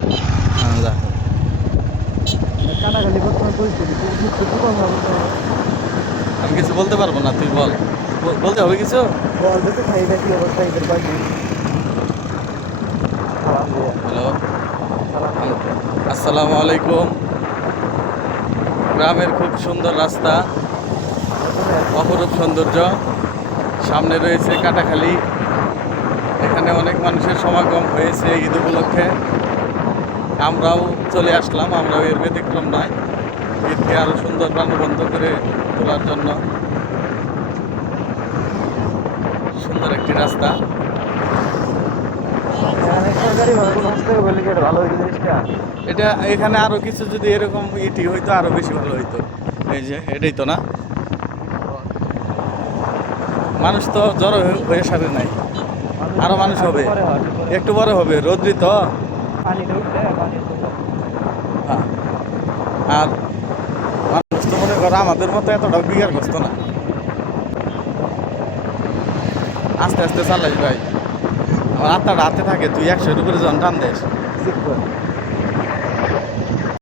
দেখো কাটাখালি বর্তমান পরিস্থিতি আমি কিছু বলতে পারবো না, তুই বল। বলতে হবে কিছু। বলতে তো খাই কি অবস্থা এদের বাড়ি হ্যালো, আসসালামু আলাইকুম। গ্রামের খুব সুন্দর রাস্তা, অপরূপ সৌন্দর্য। সামনে রয়েছে কাটাখালী। এখানে অনেক মানুষের সমাগম হয়েছে ঈদ উপলক্ষে। আমরাও চলে আসলাম, আমরাও এর ব্যতিক্রম নয়। ঈদকে আরও সুন্দর প্রাণবন্ত করে তোলার জন্য সুন্দর একটি রাস্তা। সরকারি ভাবে কোনো হস্তক্ষেপ করলে কি এটা ভালো হইতো জিনিসটা? এটা এখানে আরও কিছু যদি এরকম ইটি হইতো আরও বেশি ভালো হইতো। এই যে এটাই তো না, মানুষ তো জড়ো হয়ে সারে নাই, আরো মানুষ হবে, একটু বড় হবে, রোদ্রি তো। পানিটা উঠলে হ্যাঁ, আর মানুষ তো মনে করো আমাদের মতো এতটা বিঘার গ্রস্ত না। আস্তে আস্তে চালাই ভাই, আমার আত্মাটা হাতে থাকে, তুই 100-এর উপরে যখন টান দেশ।